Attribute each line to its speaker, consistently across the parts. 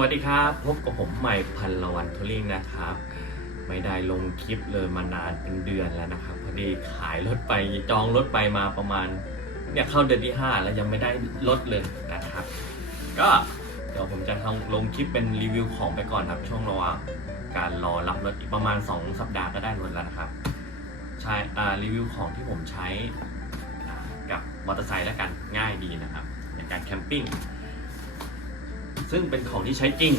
Speaker 1: วัสดีครับ พบกับผมใหม่พันละวันทัวริงนะครับ ไม่ได้ลงคลิปเลยมานานเป็นเดือนแล้วนะครับ พอดีขายรถไปจองรถไปมาประมาณเนี่ยเข้าเดือนที่ 5 แล้วยังไม่ได้รถเลยนะครับ ก็เดี๋ยวผมจะทำลงคลิปเป็นรีวิวของไปก่อนครับ ช่วงระหว่างการรอรับรถอีกประมาณ 2 สัปดาห์ก็ได้รถแล้วนะครับใช่อ่ารีวิวของที่ผมใช้กับมอเตอร์ไซค์แล้วกันง่ายดีนะครับในการแคมปิ้ง ซึ่งเป็นของที่ใช้จริง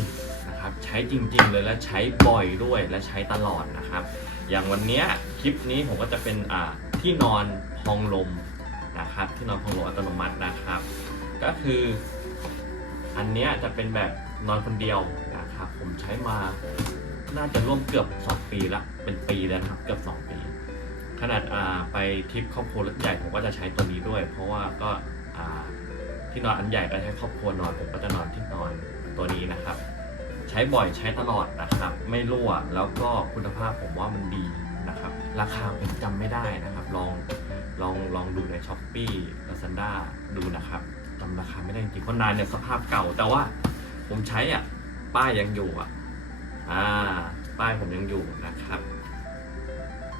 Speaker 1: นะครับใช้จริง ๆ เลยและใช้บ่อยด้วยและใช้ตลอดนะครับ อย่างวันนี้คลิปนี้ผมก็จะเป็นอ่าที่นอนพองลมนะครับที่นอนพองลมอัตโนมัตินะครับ ก็คืออันนี้จะเป็นแบบนอนคนเดียวนะครับผมใช้มาน่าจะร่วมเกือบ 2 ปีละเป็นปีแล้วครับเกือบ 2 ปี ขนาดไปทริปครอบครัวรถใหญ่ผมก็จะใช้ตัวนี้ด้วย เพราะว่าก็ ที่นอนอันใหญ่ก็ให้ครอบครัวนอนผมก็จะนอนที่นอนตัวนี้นะครับ ใช้บ่อยใช้ตลอดนะครับ ไม่รั่วแล้วก็คุณภาพผมว่ามันดีนะครับ ราคาผมจำไม่ได้นะครับ ลองลองลองดูในช้อปปี้ลาซาด้าดูนะครับจำราคาไม่ได้จริงเพราะนานเนี่ยสภาพเก่า แต่ว่าผมใช้อะป้ายยังอยู่อะอ่าป้ายผมยังอยู่นะครับ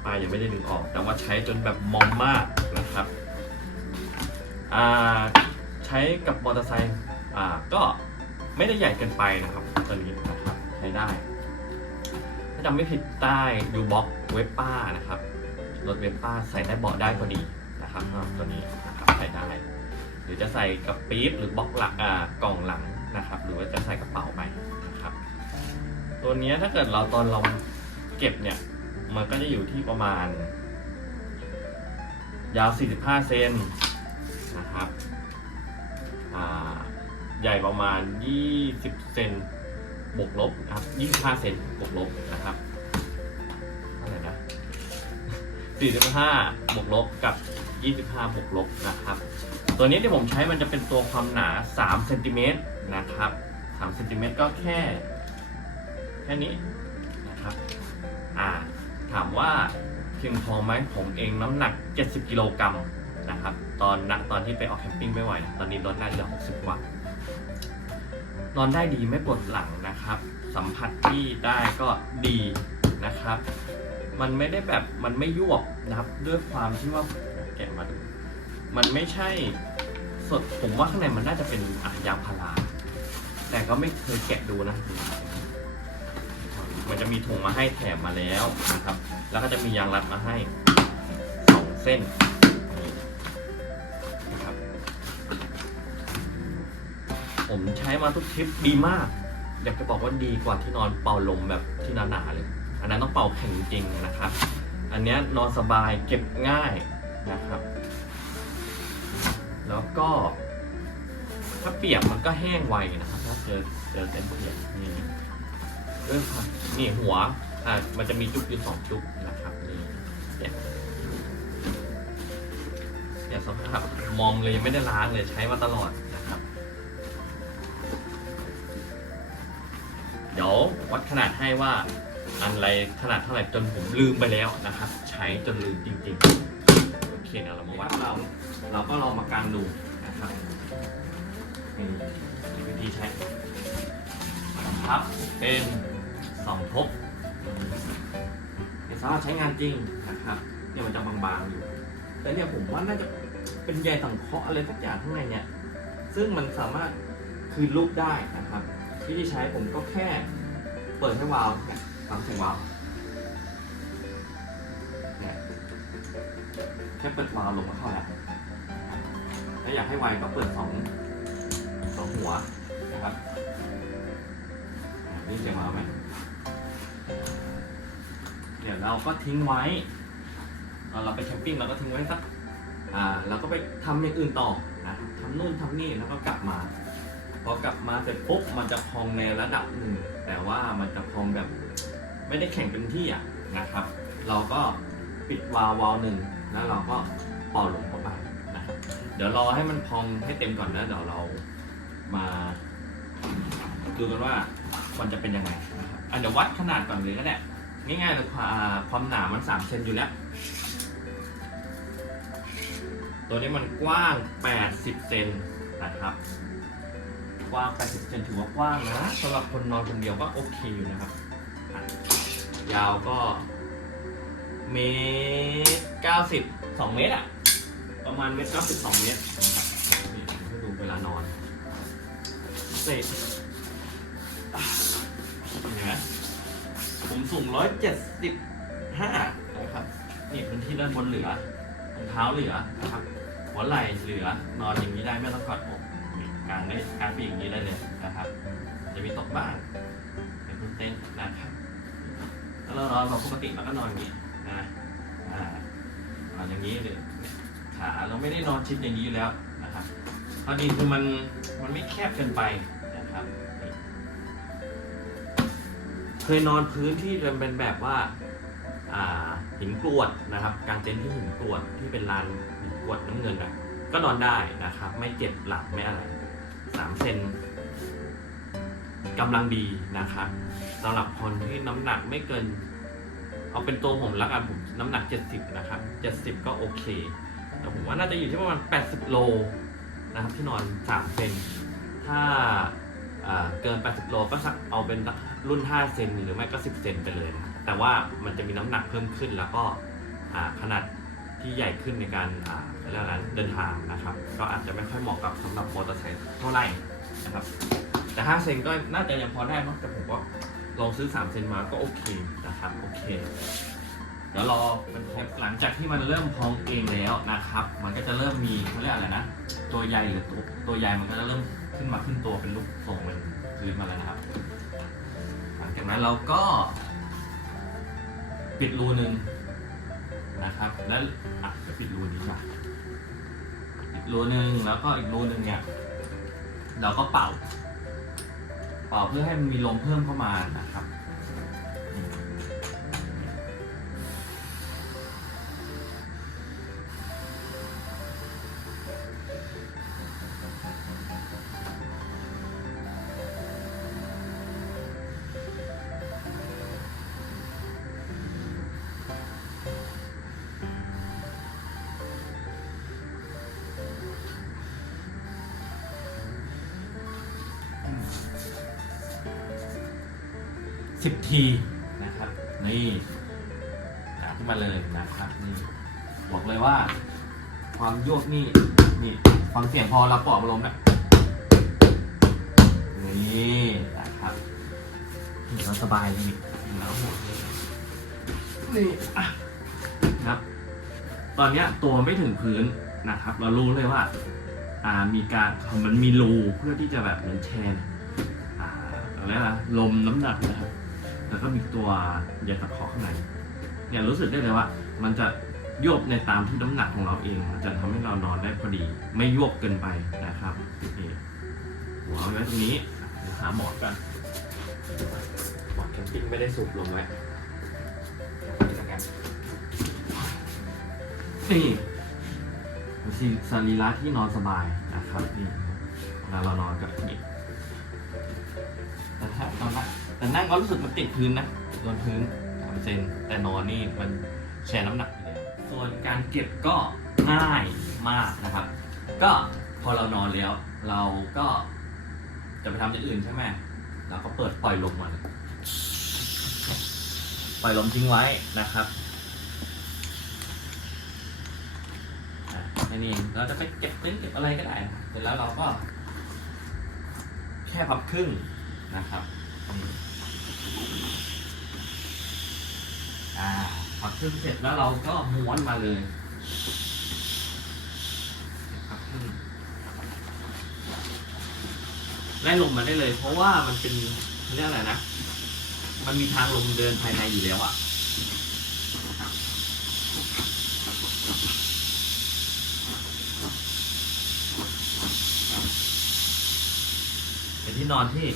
Speaker 1: ป้ายยังไม่ได้ดึงออก แต่ว่าใช้จนแบบมอมมากนะครับอ่า ใช้กับมอเตอร์ไซค์อ่าก็ไม่ได้ใหญ่เกินไปนะครับตัวนี้นะครับใช้ได้ ถ้าจำไม่ผิดใต้ยูบ็อกเวปป้านะครับรถเวปป้าใส่ได้เบาะได้พอดีนะครับตัวนี้นะครับใส่ได้ หรือจะใส่กับปี๊บหรือบล็อกหลักอ่ากล่องหลังนะครับ หรือว่าจะใส่กระเป๋าไปนะครับ ตัวนี้ถ้าเกิดเราตอนเราเก็บเนี่ยมันก็จะอยู่ที่ประมาณ ยาว 45 เซนนะครับ ใหญ่ประมาณ 20 เซนบวกลบนะครับ25 เซนบวกลบนะครับเท่าไหร่นะ45บวกลบกับ 25 บวกลบนะครับ ตัวนี้ที่ผมใช้มันจะเป็นตัวความหนา 3 เซนติเมตรนะครับ3เซนติเมตรก็แค่ แค่นี้นะครับ อ่า ถามว่าเพียงพอไหมผมเองน้ำหนัก 70 กิโลกรัมนะครับ ตอนณตอนที่ไปออกแคมปิ้งไม่ไหว ตอนนี้ลดได้เหลือ 60 กว่า นอนได้ดีไม่ปวดหลังนะครับ สัมผัสที่ได้ก็ดีนะครับ มันไม่ได้แบบมันไม่ยวบนะครับด้วยความที่ว่าแกะมาดู มันไม่ใช่สดผมว่าข้างในมันน่าจะเป็นยางพาราแต่ก็ไม่เคยแกะดูนะ มันจะมีถุงมาให้แถมมาแล้วนะครับ แล้วก็จะมียางรัดมาให้สองเส้น ผมใช้มาทุกทริปดีมาก อยากจะบอกว่าดีกว่าที่นอนเป่าลมแบบที่หนาๆเลย อันนั้นต้องเป่าแข็งจริงนะครับ อันนี้นอนสบายเก็บง่ายนะครับ แล้วก็ ถ้าเปียกมันก็แห้งไวนะครับถ้าเจอเจอเต็นเปียกนี่เรื่องครับนี่หัวอ่ามันจะมีจุกอยู่สองจุกนะครับนี่เนี่ยเนี่ยสภาพมอมเลยยังไม่ได้ล้างเลยใช้มาตลอด ดี๋ยววัดขนาดให้ว่าอันไรขนาดเท่าไหร่จนผมลืมไปแล้วนะครับ ใช้จนลืมจริงๆโอเคเดี๋ยวเรามาวัดเรา เราก็ลองมากางดูนะครับนี่วิธีใช้ครับเป็นสองทบเนี่ยสามารถใช้งานจริงนะครับเนี่ยมันจะบางๆอยู่ แต่เนี่ยผมว่าน่าจะเป็นใยสังเคราะห์อะไรสักอย่างข้างในเนี่ย ซึ่งมันสามารถคืนรูปได้นะครับ วิธีใช้ผมก็แค่เปิดให้วาล์วเนี่ยฟังเสียงวาล์วเนี่ยแค่เปิดวาล์วลงมาเข้าแล้วถ้าอยากให้ไวก็เปิดสองสองหัวนะครับนี่เสียงวาล์วไหมเดี๋ยวเราก็ทิ้งไว้เราไปแคมปิ้งเราก็ทิ้งไว้สักอ่าเราก็ไปทำอย่างอื่นต่อนะทำนู่นทำนี่แล้วก็กลับมา พอกลับมาเสร็จปุ๊บมันจะพองในระดับหนึ่งแต่ว่ามันจะพองแบบไม่ได้แข่งเป็นที่อะนะครับ เราก็ปิดวาล์ววาล์วหนึ่งแล้วเราก็เป่าลมเข้าไปนะครับเดี๋ยวรอให้มันพองให้เต็มก่อนแล้วเดี๋ยวเรามาดูกันว่ามันจะเป็นยังไงนะครับอะเดี๋ยววัดขนาดก่อนเลยก็ได้ง่ายๆเลยความความหนามัน3เซนอยู่แล้วตัวนี้มันกว้าง 80 เซนนะครับ กว้าง80เซนถือว่ากว้างนะสำหรับคนนอนคนเดียวก็โอเคอยู่นะครับ ยาวก็ เมตรเก้าสิบสองเมตรอะประมาณเมตรเก้าสิบสองเมตรนี่ให้ดูเวลานอนเสร็จเห็นไหมผมสูงร้อยเจ็ดสิบห้านะครับนี่พื้นที่ด้านบนเหลือรองเท้าเหลือนะครับหัวไหล่เหลือนอนอย่างนี้ได้ไม่ต้องกอดอก กางได้กางปีกอย่างนี้ได้เลยนะครับ จะมีตกบ้างเป็นพื้นเต้นนะครับแล้วเรานอนแบบปกติเราก็นอนอย่างนี้นะอ่านอนอย่างนี้เลยขาเราไม่ได้นอนชิดอย่างนี้อยู่แล้วนะครับข้อดีคือมันมันไม่แคบเกินไปนะครับ เคยนอนพื้นที่เป็นแบบว่าหินกรวดนะครับกางเต็นท์ที่หินกรวดที่เป็นลานหินกรวดน้ำเงินอะก็นอนได้นะครับ ไม่เจ็บหลังไม่อะไร สามเซนกำลังดีนะครับสำหรับคนที่น้ำหนักไม่เกิน เอาเป็นตัวผมล้วกันผมน้ำหนัก 70 นะครับ 70 ก็โอเค แต่ผมว่าน่าจะอยู่ที่ประมาณ 80 โลนะครับที่นอน 3 เซนถ้าเกิน 80 โลก็สักเอาเป็นรุ่น 5 เซนหรือไม่ก็ 10 เซนไปเลยนะแต่ว่ามันจะมีน้ำหนักเพิ่มขึ้นแล้วก็ขนาด ที่ใหญ่ขึ้นในการอ่าเรื่องนั้นเดินทางนะครับ ก็อาจจะไม่ค่อยเหมาะกับสำหรับมอเตอร์ไซค์เท่าไหร่นะครับ แต่5เซนก็น่าจะยังพอได้มั้งแต่ผมก็ลองซื้อ 3 เซนมาก็โอเคนะครับโอเคเดี๋ยวรอเป็นหลังจากที่มันเริ่มพองเองแล้วนะครับ มันก็จะเริ่มมีเขาเรียกอะไรนะ ตัวใยหรือตัวตัวใยมันก็จะเริ่มขึ้นมาขึ้นตัวเป็นลูกทรงเป็นพื้นมาแล้วนะครับ หลังจากนั้นเราก็ปิดรูหนึ่ง นะครับแล้วอะเดี๋ยวปิดรูนี้ก่อนปิดรูหนึ่งแล้วก็อีกรูหนึ่งเนี่ยเราก็เป่า เป่าเพื่อให้มันมีลมเพิ่มเข้ามานะครับ 10 ทีนะครับ นี่หนาขึ้นมาเลยนะครับนี่บอกเลยว่า ความโยกนี่นี่ฟังเสียงพอเราปอบลมเนี่ยนี่นะครับเราสบายเลยนี่แล้วหมดเนี่นะครับ ตอนนี้ตัวไม่ถึงพื้นนะครับ เรารู้เลยว่าอ่ามีการมันมีรูเพื่อที่จะแบบเหมือนแชร์อะไรนะลมน้ำหนักนะครับ แล้วก็มีตัวใยตะขอข้างในเนี่ยรู้สึกได้เลยว่า มันจะโยกในตามที่น้ำหนักของเราเอง มันจะทำให้เรานอนได้พอดี ไม่โยกเกินไปนะครับนี่หัวไว้ตรงนี้เดี๋ยวหาหมอนกันหมอนแคมปิ้งไม่ได้สูบลมไว้นี่แล้วกันนี่สิสรีระที่นอนสบายนะครับนี่เวลาเรานอนกับนี่แต่ถ้า แต่นั่งก็รู้สึกมันติดพื้นนะโดนพื้นสามเซนแต่นอนนี่มันแชร์น้ำหนักอยู่แล้วส่วนการเก็บก็ง่ายมากนะครับ ก็พอเรานอนแล้ว เราก็จะไปทำอย่างอื่นใช่ไหมเราก็เปิดปล่อยลมมาเลยปล่อยลมทิ้งไว้นะครับอะแค่นี้เราจะไปเก็บติ้งเก็บอะไรก็ได้เสร็จแล้วเราก็ แค่พับครึ่งนะครับ อ่าพับครึ่งเสร็จแล้วเราก็ม้วนมาเลยพับครึ่งไล่ลมมาได้เลย เพราะว่ามันเป็นเรียกอะไรนะ มันมีทางลมเดินภายในอยู่แล้วอะเป็นที่นอนที่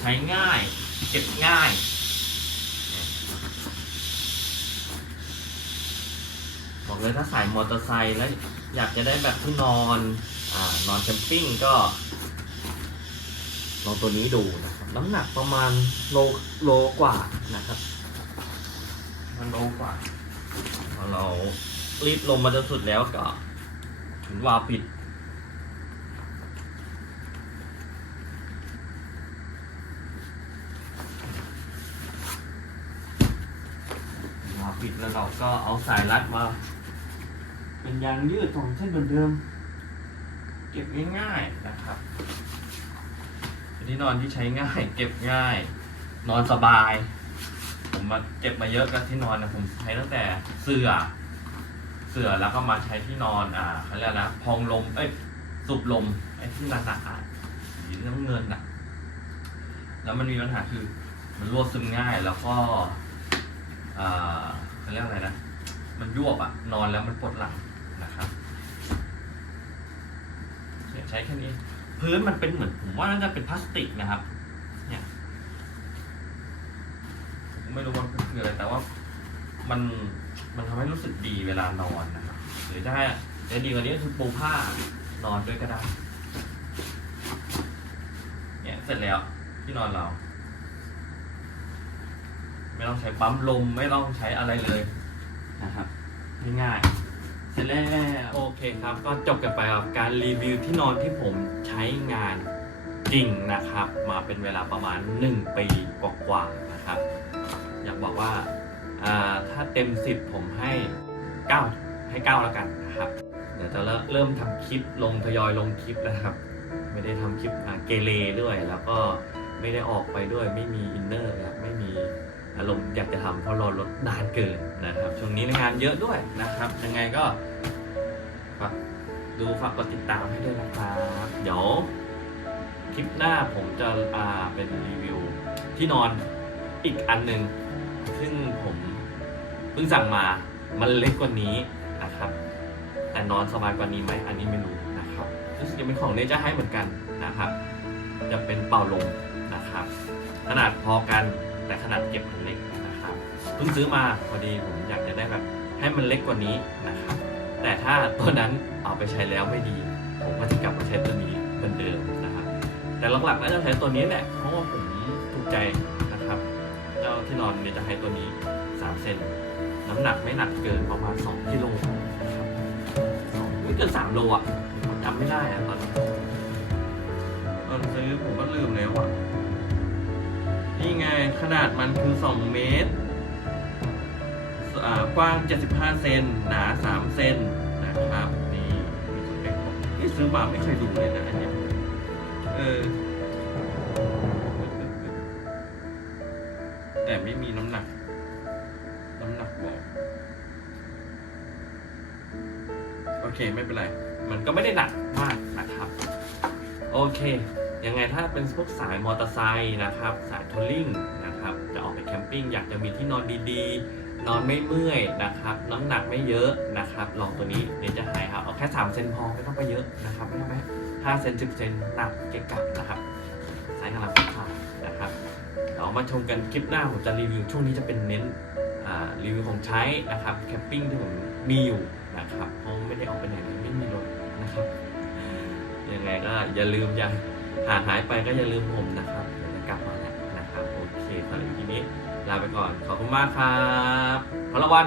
Speaker 1: ใช้ง่าย เก็บง่าย บอกเลยถ้าสายมอเตอร์ไซค์แล้วอยากจะได้แบบที่นอนอ่านอนแคมปิ้งก็ลองตัวนี้ดูนะครับ น้ำหนักประมาณโลโลกว่านะครับ มันโลกว่าพอเรารีบลงมาจนสุดแล้วก็ถึงวาล์วปิด ปิดแล้วเราก็เอาสายรัดมา เป็นยางยืดสองเส้นเดิมเก็บง่ายๆนะครับเป็นที่นอนที่ใช้ง่าย เก็บง่าย นอนสบาย ผมมาเก็บมาเยอะกับที่นอนนะผมใช้ตั้งแต่เสื่อเสื่อแล้วก็มาใช้ที่นอนอ่าเขาเรียกนะพองลมเอ้ยสูบลมไอ้ที่หนักๆอะสีน้ำเงินอะ แล้วมันมีปัญหาคือ มันรั่วซึมง่ายแล้วก็อ่า เขาเรียกอะไรนะ มันยวบอะนอนแล้วมันปวดหลังนะครับเนี่ยใช้แค่นี้ พื้นมันเป็นเหมือนผมว่าน่าจะเป็นพลาสติกนะครับ เนี่ยผมไม่รู้ว่ามันคืออะไรแต่ว่ามันมันทำให้รู้สึกดีเวลานอนนะครับหรือถ้าจะดีกว่านี้คือปูผ้านอนด้วยก็ได้เนี่ยเสร็จแล้วที่นอนเรา ไม่ต้องใช้ปั๊มลมไม่ต้องใช้อะไรเลยนะครับง่ายๆเสร็จแล้วโอเคครับ ก็จบกันไปกับการรีวิวที่นอนที่ผมใช้งานจริงนะครับ มาเป็นเวลาประมาณ 1 ปีกว่าๆนะครับ อยากบอกว่าถ้าเต็ม 10 ผมให้ 9 ให้ 9 แล้วกันนะครับ เดี๋ยวจะเริ่มทำคลิปลงทยอยลงคลิปแล้วนะครับ ไม่ได้ทำคลิปเกเรด้วย แล้วก็ไม่ได้ออกไปด้วยไม่มีอินเนอร์ครับไม่ อารมณ์อยากจะทำเพราะรอรถนานเกินนะครับ ช่วงนี้งานเยอะด้วยนะครับ ยังไงก็ฝากดูฝากกดติดตามให้ด้วยนะครับ เดี๋ยวคลิปหน้าผมจะอ่าเป็นรีวิวที่นอนอีกอันหนึ่งซึ่งผมเพิ่งสั่งมามันเล็กกว่านี้นะครับ แต่นอนสบายกว่านี้ไหมอันนี้ไม่รู้นะครับรู้สึกจะเป็นของเนเจอร์ให้เหมือนกันนะครับ จะเป็นเป่าลมนะครับ ขนาดพอกัน แต่ขนาดเก็บมันเล็กนะครับเพิ่งซื้อมาพอดีผมอยากจะได้แบบให้มันเล็กกว่านี้นะครับ แต่ถ้าตัวนั้นเอาไปใช้แล้วไม่ดี ผมก็จะกลับมาใช้ตัวนี้เหมือนเดิมนะครับ แต่หลักๆน่าจะใช้ตัวนี้แหละเพราะว่าผมถูกใจนะครับ เจ้าที่นอนเนี่ยจะให้ตัวนี้3เซนน้ำหนักไม่หนักเกินประมาณ2กิโลนะครับสองไม่เกิน3โลอะจำไม่ได้อะตอนตอนซื้อผมก็ลืมแล้วอะ นี่ไงขนาดมันคือ 2 เมตรกว้าง 75 เซนหนา 3 เซนนะครับ นี่มีสเปคนี่ซื้อมาไม่เคยดูเลยนะอันเนี้ยเออแต่ไม่มีน้ำหนัก น้ำหนักบอกโอเคไม่เป็นไร มันก็ไม่ได้หนักมากนะครับ โอเค ยังไงถ้าเป็นพวกสายมอเตอร์ไซค์นะครับ สายทัวริงนะครับ จะออกไปแคมปิ้งอยากจะมีที่นอนดีๆ นอนไม่เมื่อยนะครับ น้ำหนักไม่เยอะนะครับ ลองตัวนี้เดี๋ยวจะหายครับ เอาแค่ 3 เซนพอไม่ต้องไปเยอะนะครับ ไม่ต้องไปห้าเซนสิบเซนหนักเกะกะนะครับสายกำลังขาดนะครับเดี๋ยวมาชมกันคลิปหน้าผมจะรีวิวช่วงนี้จะเป็นเน้นอ่ารีวิวของใช้นะครับแคมปิ้งที่ผมมีอยู่นะครับเพราะไม่ได้ออกไปไหนเลยไม่มีรถนะครับยังไงก็อย่าลืมอย่า หากหายไปก็อย่าลืมผมนะครับเดี๋ยวจะกลับมาแล้วนะครับ โอเคสำหรับทีนี้ ลาไปก่อน ขอบคุณมากครับพลวัน